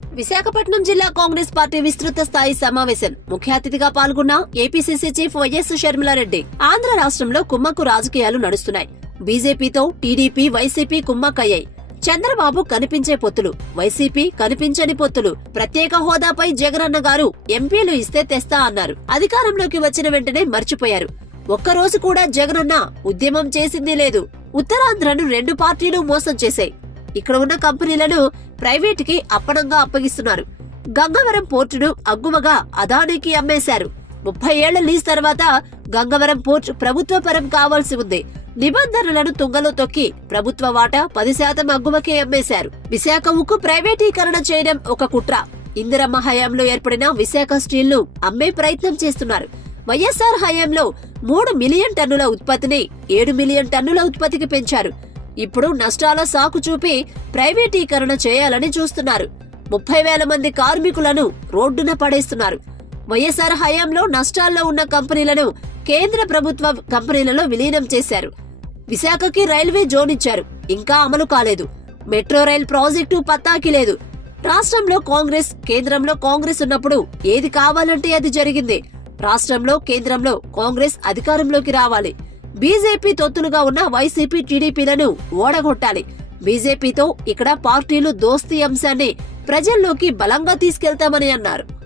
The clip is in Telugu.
విశాఖపట్నం జిల్లా కాంగ్రెస్ పార్టీ విస్తృత స్థాయి సమావేశం ముఖ్య అతిథిగా పాల్గొన్న APCC chief YS Sharmila Reddy. Andhra రాష్ట్రంలో కుమ్మక్కు రాజకీయాలు నడుస్తున్నాయి. బీజేపీతో టీడీపీ, వైసీపీ కుమ్మక్కయ్యాయి. చంద్రబాబు కనిపించే పొత్తులు, వైసీపీ కనిపించని పొత్తులు. ప్రత్యేక హోదాపై జగనన్న గారు ఎంపీలు ఇస్తే తెస్తా అన్నారు. అధికారంలోకి వచ్చిన వెంటనే మర్చిపోయారు. ఒక్కరోజు కూడా జగనన్న ఉద్యమం చేసింది లేదు. ఉత్తరాంధ్రను రెండు పార్టీలు మోసం చేశాయి. ఇక్కడ ఉన్న కంపెనీలను ప్రైవేట్ కి అప్పనంగా అప్పగిస్తున్నారు. గంగవరం పోర్టును అగ్గువగా అదానికి అమ్మేశారు. 30 ఏళ్ల లీజ్ తర్వాత గంగవరం పోర్టు ప్రభుత్వ పరం కావాల్సి ఉంది. నిబంధనలను తుంగలో తొక్కి ప్రభుత్వ వాటా 10% అగ్గువకే అమ్మేశారు. విశాఖ ఉక్కు ప్రైవేటీకరణ చేయడం ఒక కుట్ర. ఇందిరమ్మ హయాంలో ఏర్పడిన విశాఖ స్టీల్ ను అమ్మే ప్రయత్నం చేస్తున్నారు. వైఎస్ఆర్ హయాంలో 3 మిలియన్ టన్నుల ఉత్పత్తిని 7 మిలియన్ టన్నుల ఉత్పత్తికి పెంచారు. ఇప్పుడు నష్టాల సాకు చూపి ప్రైవేటీకరణ చేయాలని చూస్తున్నారు. 30,000 మంది కార్మికులను రోడ్డున పడేస్తున్నారు. వైఎస్ఆర్ హయాంలో నష్టాల్లో ఉన్న కంపెనీలను కేంద్ర ప్రభుత్వ కంపెనీలలో విలీనం చేశారు. విశాఖకి రైల్వే జోన్ ఇచ్చారు, ఇంకా అమలు కాలేదు. మెట్రో రైల్ ప్రాజెక్టు పత్తాకి లేదు. రాష్ట్రంలో కాంగ్రెస్, కేంద్రంలో కాంగ్రెస్ ఉన్నప్పుడు ఏది కావాలంటే అది జరిగింది. రాష్ట్రంలో, కేంద్రంలో కాంగ్రెస్ అధికారంలోకి రావాలి. బీజేపీ తొత్తులుగా ఉన్న వైసీపీ, టీడీపీలను ఓడగొట్టాలి. బీజేపీతో ఇక్కడ పార్టీలు దోస్తీ అంశాన్ని ప్రజల్లోకి బలంగా తీసుకెళ్తామని అన్నారు.